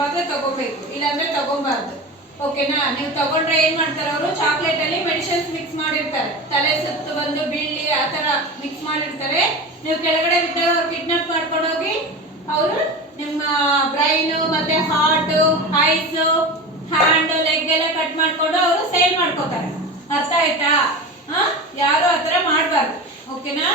ಮಾತ್ರ ತಗೋಬೇಕು, ಇಲ್ಲಾಂದ್ರೆ ತಗೋಬಾರ್ದು. ಓಕೆನಾ? ನೀವು ತಗೊಂಡ್ರೆ ಏನ್ ಮಾಡ್ತಾರೆ ಅವರು, ಚಾಕ್ಲೇಟ್ ಅಲ್ಲಿ ಮೆಡಿಸಿನ್ಸ್ ಮಿಕ್ಸ್ ಮಾಡಿರ್ತಾರೆ, ತಲೆ ಸುತ್ತು ಬಂದು ಬೀಳಿ ಆ ತರ ಮಿಕ್ಸ್ ಮಾಡಿರ್ತಾರೆ. ನೀವು ಕೆಳಗಡೆ ಬಿದ್ದಾಗ ಅವ್ರು ಕಿಡ್ನಾಪ್ ಮಾಡ್ಕೊಂಡು ಹೋಗಿ ಅವರು ನಿಮ್ಮ ಬ್ರೈನ್ ಮತ್ತೆ ಹಾರ್ಟ್, ಐಸ್, ಹ್ಯಾಂಡ್, ಲೆಗ್ ಎಲ್ಲ ಕಟ್ ಮಾಡ್ಕೊಂಡು ಅವರು ಸೇಲ್ ಮಾಡ್ಕೋತಾರೆ. ಅರ್ಥ ಆಯ್ತಾ? ಯಾರು ಆತರ ಮಾಡಬಾರ್ದು. ಓಕೆನಾ?